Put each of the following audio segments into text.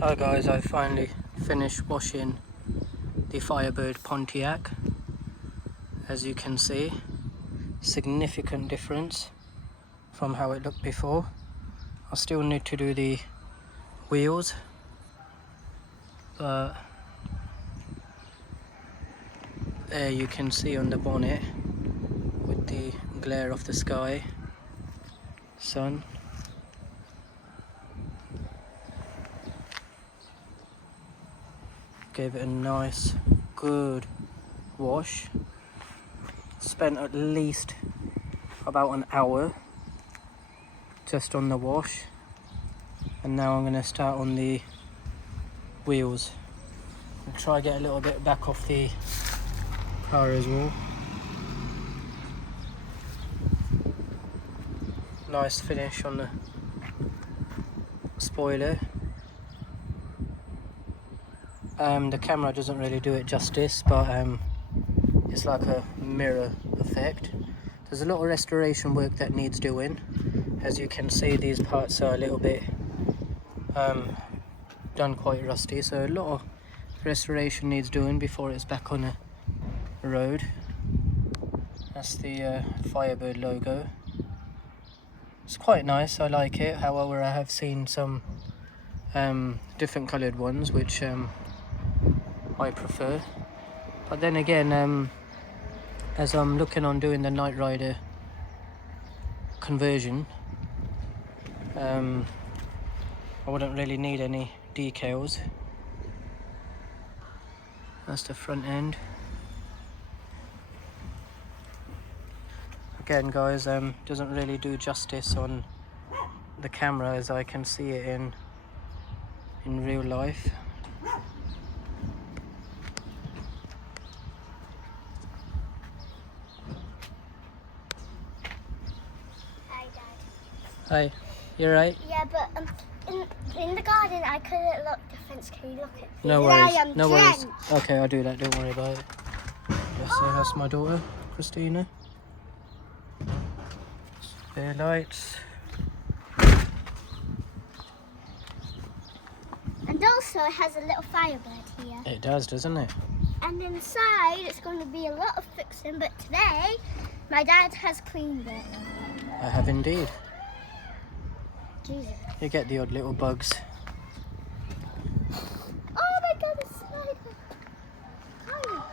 Hi guys, I finally finished washing the Firebird Pontiac. As you can see, significant difference from how it looked before. I still need to do the wheels, but there you can see on the bonnet with the glare of the sky, sun. Gave it a nice good wash. Spent at least about an hour just on the wash, and now I'm going to start on the wheels and try get a little bit back off the car as well. Nice finish on the spoiler. The camera doesn't really do it justice, but it's like a mirror effect. There's a lot of restoration work that needs doing. As you can see, these parts are a little bit done quite rusty, so a lot of restoration needs doing before it's back on a road. That's the Firebird logo. It's quite nice, I like it. However, I have seen some different coloured ones which I prefer. But then again, as I'm looking on doing the Knight Rider conversion, I wouldn't really need any decals. That's the front end. Again guys, doesn't really do justice on the camera as I can see it in real life. Hi Dad. Hi, you right? Yeah, but in the garden I couldn't look different. Can you look at me? No worries, I am no worries. drenched. Okay, I'll do that, don't worry about it. Yes, so that's my daughter, Christina. Spare lights. And also it has a little Firebird here. It does, doesn't it? And inside it's going to be a lot of fixing, but today my dad has cleaned it. I have indeed. Jesus. You get the odd little bugs. Oh my God, a spider. Oh.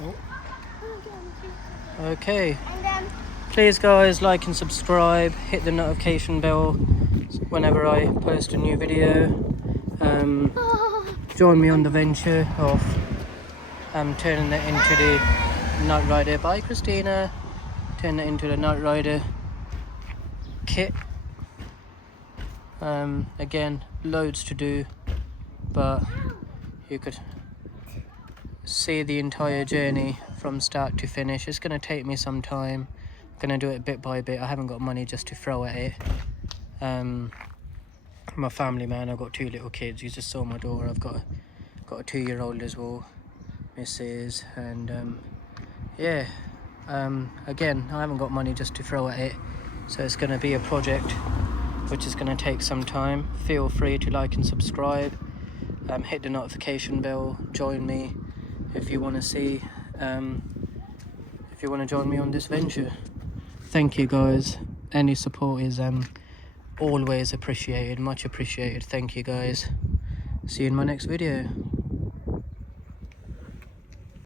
Oh. Okay. And Please guys, like and subscribe, hit the notification bell whenever I post a new video. Join me on the venture of turning it into the Knight Rider. Bye Christina. Turn it into the Knight Rider Kitt. Again, loads to do, but you could see the entire journey from start to finish. It's going to take me some time. I'm going to do it bit by bit. I haven't got money just to throw at it. I'm a family man. I've got 2 little kids. You just saw my daughter. I've got a 2-year-old as well, Mrs. And yeah, again, I haven't got money just to throw at it, so it's going to be a project which is going to take some time. Feel free to like and subscribe. Hit the notification bell. Join me if you want to see. If you want to join me on this venture. Thank you guys. Any support is always appreciated, much appreciated. Thank you guys. See you in my next video.